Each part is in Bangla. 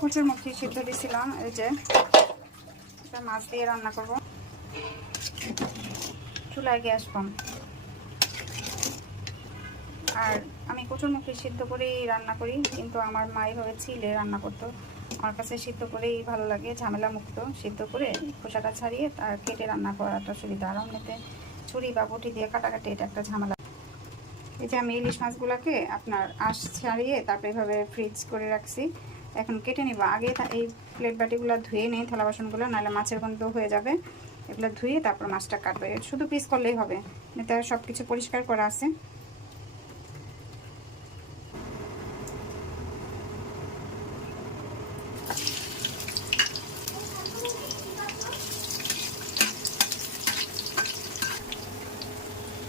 কচুর মুখী সিদ্ধ দিয়েছিলাম, এই যে এটা মাছ দিয়ে রান্না করব। চুলায় গ্যাস কম। আর আমি কচুর মুখী সিদ্ধ করেই রান্না করি, কিন্তু আমার মা এইভাবে ছিলে রান্না করতো। আমার কাছে সিদ্ধ করেই ভালো লাগে, ঝামেলা মুক্ত। সিদ্ধ করে খোসাটা ছাড়িয়ে তার কেটে রান্না করাটা সুবিধা। আর এমনিতে ছুরি বা বটি দিয়ে কাটাকাটি এটা একটা ঝামেলা। এই যে আমি ইলিশ মাছগুলোকে আপনার আঁশ ছাড়িয়ে তারপরে এভাবে ফ্রিজ করে রাখছি। এখন কেটে নিব। আগে এই প্লেট বাটিগুলো ধুয়ে নেই, থালা বাসনগুলো, নাহলে মাছের গন্ধ হয়ে যাবে। এগুলো ধুয়ে তারপর মাছটা কাটবে। শুধু পিস করলেই হবে, এতে সব কিছু পরিষ্কার করা আছে।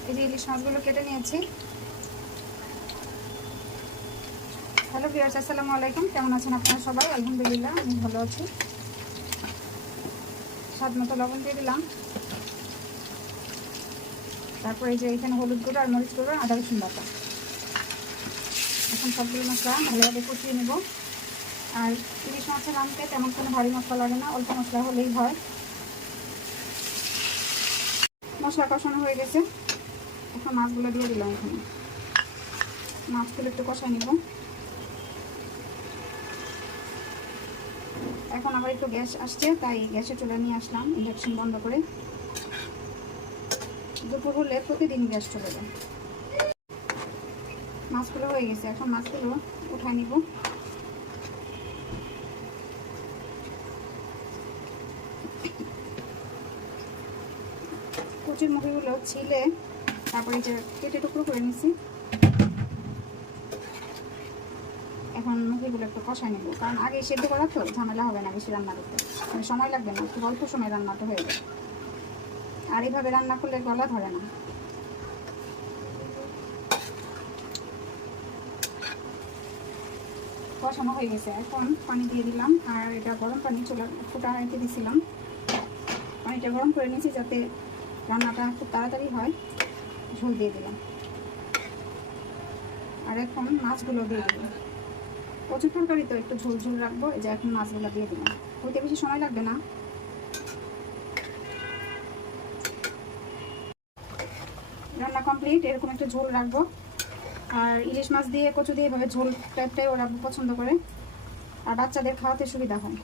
এই যে ইলিশ মাছগুলো কেটে নিয়েছি। হ্যালো ভিউয়ার্স, আসসালামু আলাইকুম। কেমন আছেন আপনারা সবাই? আলহামদুলিল্লাহ আমি ভালো আছি। স্বাদ মতো লবণ দিয়ে দিলাম। তারপরে এই যে এখানে হলুদ গুঁড়ো আর মরিচ গুঁড়ো, আদা রসুন বাটা। এখন সবগুলো মশলা ভালোভাবে কষিয়ে নেব। আর ইলিশ মাছের রান্নাতে তেমন কোনো ভারী মশলা লাগে না, অল্প মশলা হলেই হয়। মশলা কষানো হয়ে গেছে, এখন মাছগুলো দিয়ে দিলাম। এখানে মাছগুলো একটু কষাই নেব। এখন আবার একটু গ্যাস আসছে, তাই গ্যাসে চুলা নিয়ে আসলাম, ইন্ডাকশন বন্ধ করে। দুপুর হলে প্রতিদিন গ্যাস চলে যায়। মাছগুলো হয়ে গেছে, এখন মাছগুলো উঠাই নিব। কচুর মুখিগুলো ছিলে তারপরে যে কেটে টুকরো করে নিছি। এখন মুখিগুলো একটু কষাই নেব, কারণ আগে সেদ্ধ করা তো ঝামেলা হবে না বেশি রান্না করতে, মানে সময় লাগবে না, খুব অল্প সময় রান্নাটা হয়ে যাবে। আর এইভাবে রান্না করলে গলা ধরে না। কষানো হয়ে গেছে, এখন পানি দিয়ে দিলাম। আর এটা গরম পানি চুলা ফুটা রেখে দিয়েছিলাম, পানিটা গরম করে নিয়েছি যাতে রান্নাটা খুব তাড়াতাড়ি হয়। ঝোল দিয়ে দিলাম। আর এখন মাছগুলো দিয়ে দিলাম। কচুর তরকারি তো একটু ঝোল ঝোল রাখবো। এই যে এখন মাছগুলো দিয়ে দিলাম, হইতে বেশি সময় লাগবে না। রান্না কমপ্লিট। এরকম একটা ঝোল রাখবো। আর ইলিশ মাছ দিয়ে কচু দিয়ে এভাবে ঝোল টাইপটাই ওরা পছন্দ করে, আর বাচ্চাদের খাওয়াতে সুবিধা হয়।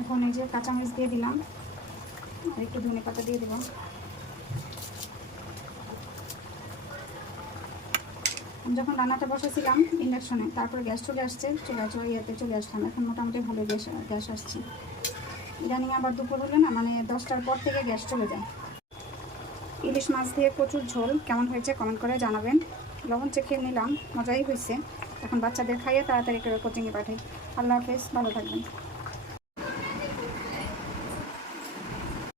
এখন এই যে কাঁচামরিচ দিয়ে দিলাম, আর একটু ধনে পাতা দিয়ে দিলাম। যখন রান্নাটা বসেছিলাম ইন্ডাকশনে, তারপরে গ্যাস চলে আসছে, ইয়েতে চলে আসলাম। এখন মোটামুটি ভালো গ্যাস আসছে। ইদানিং আবার দুপুর হলে না, মানে 10টার পর থেকে গ্যাস চলে যায়। ইলিশ মাছ দিয়ে কচুর ঝোল কেমন হয়েছে কমেন্ট করে জানাবেন। লবণ চেখে নিলাম, মজাই হয়েছে। এখন বাচ্চাদের খাইয়ে তাড়াতাড়ি করে কোচিংয়ে পাঠাই। আল্লাহ হাফেজ, ভালো থাকবেন।